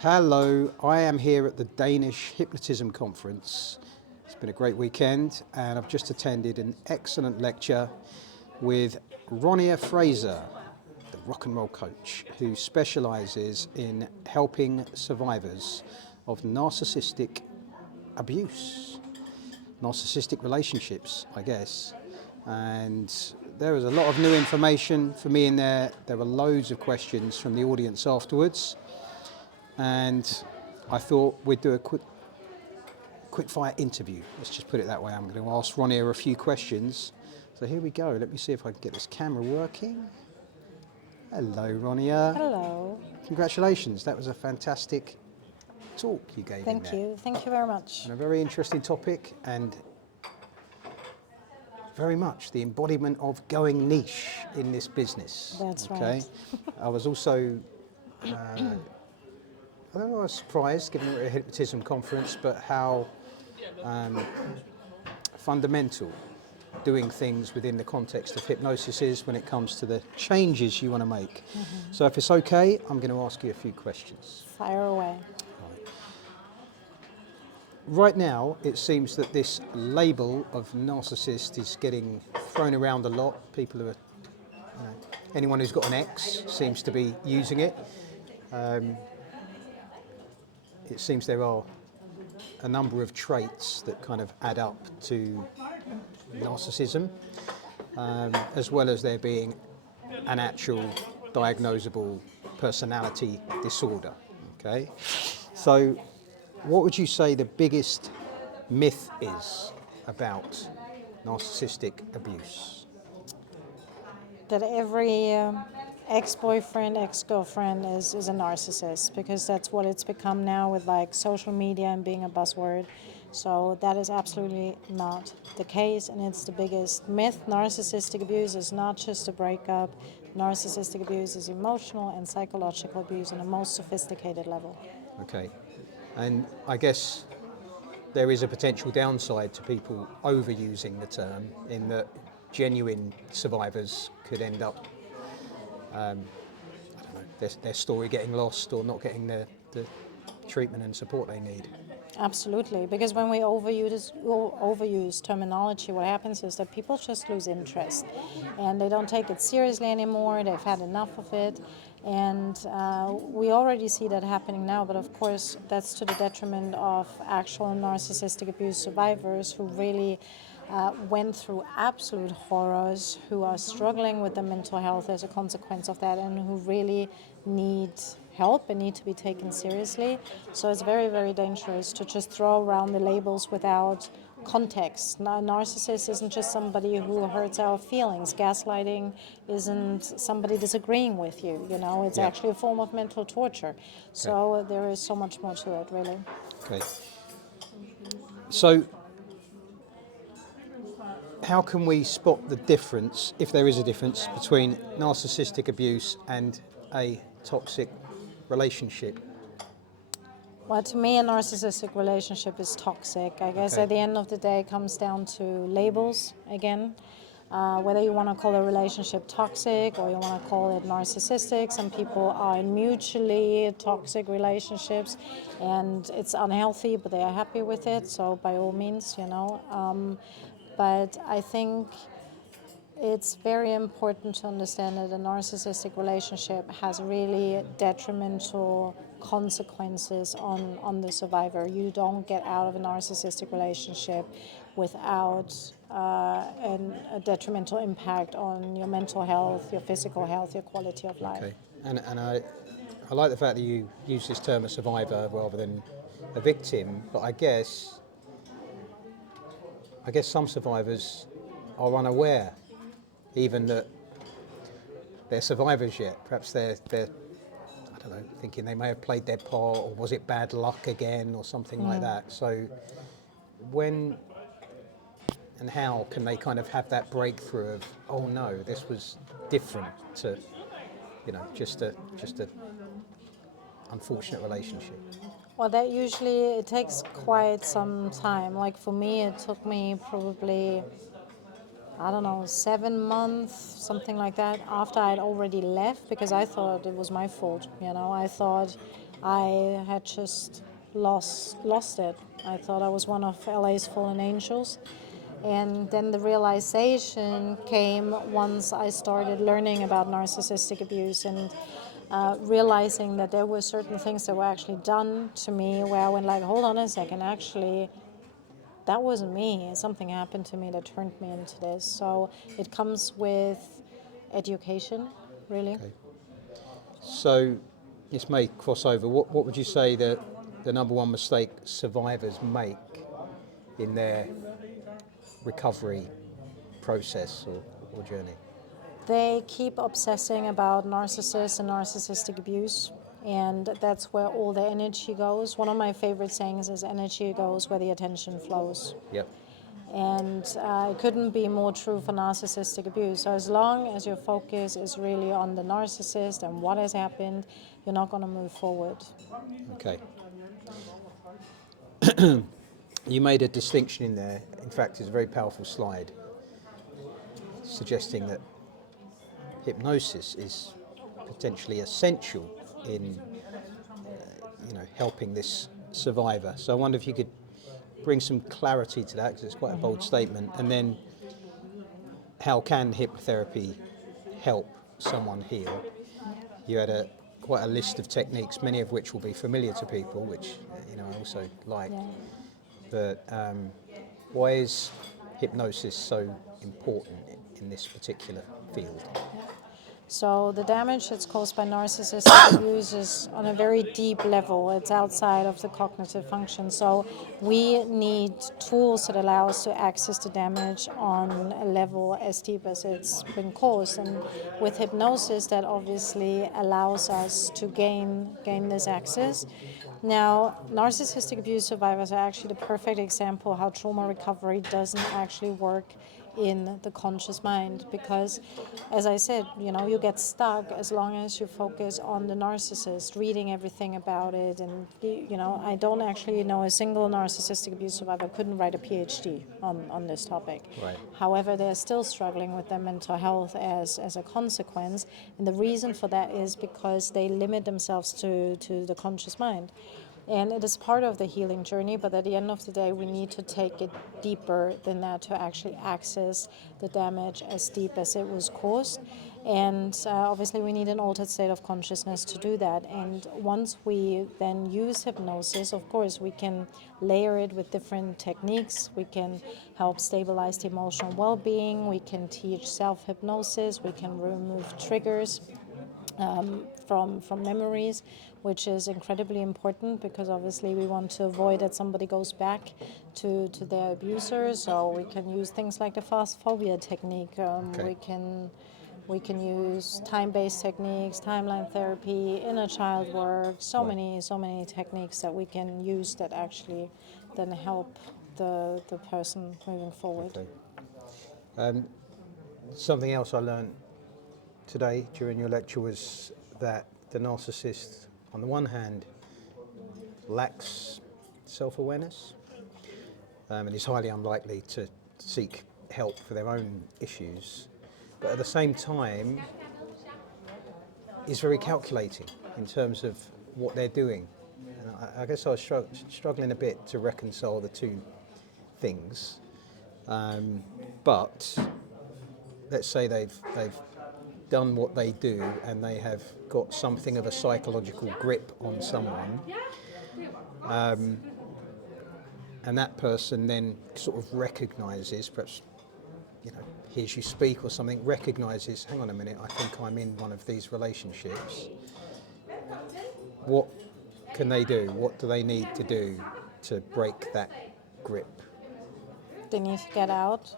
Hello, I am here at the Danish Hypnotism Conference. It's been a great weekend and I've just attended an excellent lecture with Ronia Fraser, the rock and roll coach, who specialises in helping survivors of narcissistic abuse, narcissistic relationships, I guess. And there was a lot of new information for me in there. There were loads of questions from the audience afterwards. And I thought we'd do a quick fire interview. Let's just put it that way. I'm going to ask Ronia a few questions. So here we go. Let me see if I can get this camera working. Hello, Ronia. Hello. Congratulations. That was a fantastic talk you gave in there. Thank you. Thank you very much. And a very interesting topic and very much the embodiment of going niche in this business. That's okay? right. I was also I don't know, I was surprised, given we're at a hypnotism conference, but how fundamental doing things within the context of hypnosis is when it comes to the changes you want to make. So if it's okay, I'm going to ask you a few questions. Fire away. Right now, it seems that this label of narcissist is getting thrown around a lot. People who are, anyone who's got an ex seems to be using it. It seems there are a number of traits that kind of add up to narcissism, as well as there being an actual diagnosable personality disorder. Okay, so what would you say the biggest myth is about narcissistic abuse? That every ex-boyfriend, ex-girlfriend is a narcissist, because that's what it's become now with like social media and being a buzzword. So that is absolutely not the case, and it's the biggest myth. Narcissistic abuse is not just a breakup. Narcissistic abuse is emotional and psychological abuse on the most sophisticated level. Okay, and I guess there is a potential downside to people overusing the term, in that genuine survivors could end up I don't know, their story getting lost or not getting the treatment and support they need. Absolutely, because when we overuse terminology, what happens is that people just lose interest and they don't take it seriously anymore. They've had enough of it, and we already see that happening now, but of course that's to the detriment of actual narcissistic abuse survivors who really went through absolute horrors, who are struggling with their mental health as a consequence of that, and who really need help and need to be taken seriously. So it's very, very dangerous to just throw around the labels without context. Now, a narcissist isn't just somebody who hurts our feelings. Gaslighting isn't somebody disagreeing with you. It's actually a form of mental torture. So there is so much more to it, really. Okay. So how can we spot the difference, if there is a difference, between narcissistic abuse and a toxic relationship? Well, to me, a narcissistic relationship is toxic. I guess at the end of the day, it comes down to labels again. Whether you want to call a relationship toxic or you want to call it narcissistic. Some people are in mutually toxic relationships and it's unhealthy, but they are happy with it. So by all means, but I think it's very important to understand that a narcissistic relationship has really detrimental consequences on the survivor. You don't get out of a narcissistic relationship without a detrimental impact on your mental health, your physical health, your quality of life. Okay, and I like the fact that you use this term, a survivor, rather than a victim, but I guess some survivors are unaware even that they're survivors yet. Perhaps they're I don't know, thinking they may have played their part, or was it bad luck again, or something like that. So when and how can they kind of have that breakthrough of, oh no, this was different to, just a unfortunate relationship? Well, that usually, it takes quite some time. Like for me, it took me probably I don't know, 7 months, something like that, after I'd already left, because I thought it was my fault. I thought I had just lost it. I thought I was one of LA's fallen angels. And then the realization came once I started learning about narcissistic abuse and realizing that there were certain things that were actually done to me where I went like, hold on a second, actually, that wasn't me. Something happened to me that turned me into this. So it comes with education, really. Okay. So this may cross over. What would you say that the number one mistake survivors make in their recovery process or journey? They keep obsessing about narcissists and narcissistic abuse, and that's where all the energy goes. One of my favorite sayings is energy goes where the attention flows. Yep. And it couldn't be more true for narcissistic abuse. So as long as your focus is really on the narcissist and what has happened, you're not going to move forward. Okay. You made a distinction in there. In fact, it's a very powerful slide suggesting that hypnosis is potentially essential in helping this survivor. So I wonder if you could bring some clarity to that, because it's quite a bold statement. And then how can hypnotherapy help someone heal? You had quite a list of techniques, many of which will be familiar to people, which I also like. Yeah. But why is hypnosis so important in this particular field? So the damage that's caused by narcissistic abuse is on a very deep level. It's outside of the cognitive function. So we need tools that allow us to access the damage on a level as deep as it's been caused. And with hypnosis, that obviously allows us to gain this access. Now, narcissistic abuse survivors are actually the perfect example how trauma recovery doesn't actually work in the conscious mind, because as I said, you get stuck as long as you focus on the narcissist, reading everything about it. And I don't actually know a single narcissistic abuse survivor couldn't write a PhD on this topic. Right. However, they're still struggling with their mental health as a consequence, and the reason for that is because they limit themselves to the conscious mind. And it is part of the healing journey, but at the end of the day, we need to take it deeper than that to actually access the damage as deep as it was caused. And obviously, we need an altered state of consciousness to do that. And once we then use hypnosis, of course, we can layer it with different techniques. We can help stabilize the emotional well-being. We can teach self-hypnosis. We can remove triggers from memories, which is incredibly important, because obviously we want to avoid that somebody goes back to their abuser. So we can use things like the fast phobia technique. Okay. We can use time-based techniques, timeline therapy, inner child work, so many techniques that we can use that actually then help the person moving forward. Okay. Something else I learned today during your lecture was that the narcissist, on the one hand, lacks self-awareness and is highly unlikely to seek help for their own issues, but at the same time is very calculating in terms of what they're doing. And I guess I was struggling a bit to reconcile the two things. But let's say they've done what they do and they have got something of a psychological grip on someone, and that person then sort of recognises, perhaps hears you speak or something, recognises, hang on a minute, I think I'm in one of these relationships. What can they do? What do they need to do to break that grip? They need to get out.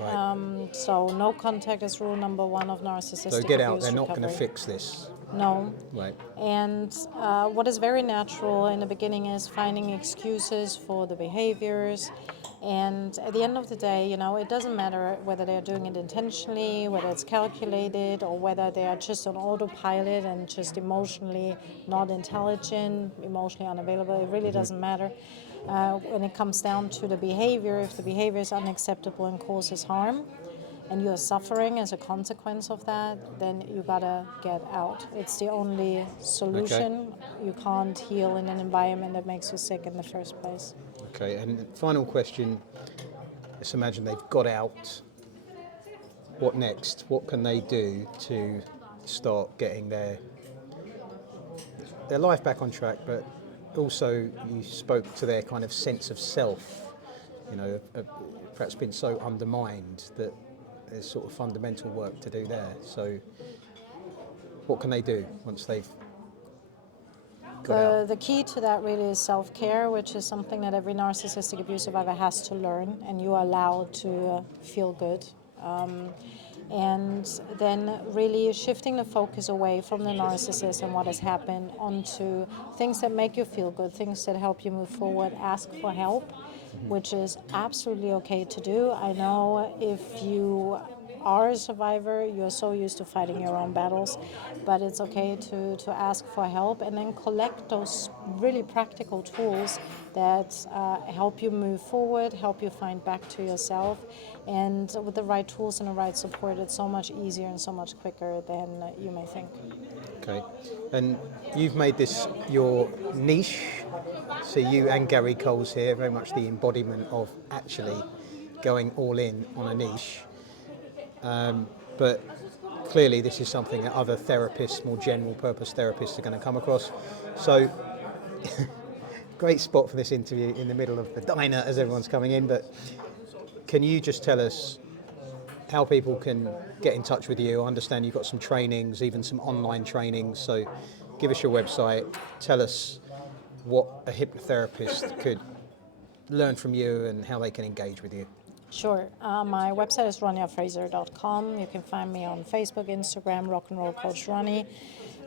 Right. So no contact is rule number one of narcissistic abuse. So get out, they're not recovery. going to fix this. No. Right. And what is very natural in the beginning is finding excuses for the behaviors. And at the end of the day, it doesn't matter whether they're doing it intentionally, whether it's calculated, or whether they are just on autopilot and just emotionally not intelligent, emotionally unavailable. It really doesn't matter. When it comes down to the behavior, if the behavior is unacceptable and causes harm, and you're suffering as a consequence of that, then you gotta get out. It's the only solution. You can't heal in an environment that makes you sick in the first place. Okay, and final question. Let's imagine they've got out. What next? What can they do to start getting their life back on track, but also you spoke to their kind of sense of self, perhaps been so undermined that there's sort of fundamental work to do there. So what can they do once they've got out? The key to that really is self-care, which is something that every narcissistic abuse survivor has to learn, and you are allowed to feel good. And then really shifting the focus away from the narcissist and what has happened onto things that make you feel good, things that help you move forward. Ask for help, which is absolutely okay to do. I know if you are a survivor, you're so used to fighting your own battles, but it's okay to ask for help and then collect those really practical tools that help you move forward, help you find back to yourself. And with the right tools and the right support, it's so much easier and so much quicker than you may think. Okay, and you've made this your niche. So you and Gary Cole's here, very much the embodiment of actually going all in on a niche. But clearly this is something that other therapists, more general purpose therapists, are going to come across. So great spot for this interview in the middle of the diner as everyone's coming in, but can you just tell us how people can get in touch with you? I understand you've got some trainings, even some online trainings, so give us your website, tell us what a hypnotherapist could learn from you and how they can engage with you. Sure. My website is roniafraser.com. You can find me on Facebook, Instagram, Rock and Roll Coach Ronnie.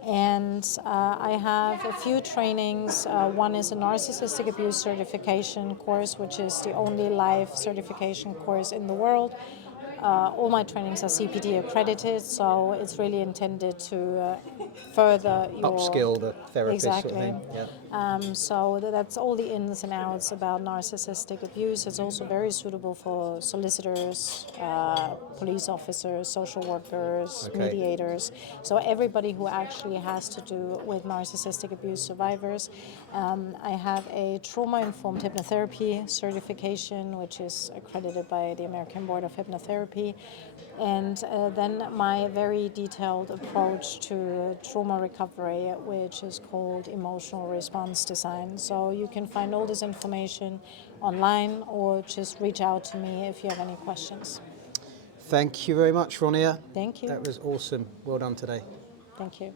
And I have a few trainings. One is a Narcissistic Abuse Certification course, which is the only live certification course in the world. All my trainings are CPD accredited, so it's really intended to further your... Upskill the therapist. Exactly. Sort of thing. Yeah. So that's all the ins and outs about narcissistic abuse. It's also very suitable for solicitors, police officers, social workers, Okay. mediators. So everybody who actually has to do with narcissistic abuse survivors. I have a trauma-informed hypnotherapy certification, which is accredited by the American Board of Hypnotherapy. And then my very detailed approach to trauma recovery, which is called emotional response design. So you can find all this information online or just reach out to me if you have any questions. Thank you very much, Ronia. Thank you. That was awesome. Well done today. Thank you.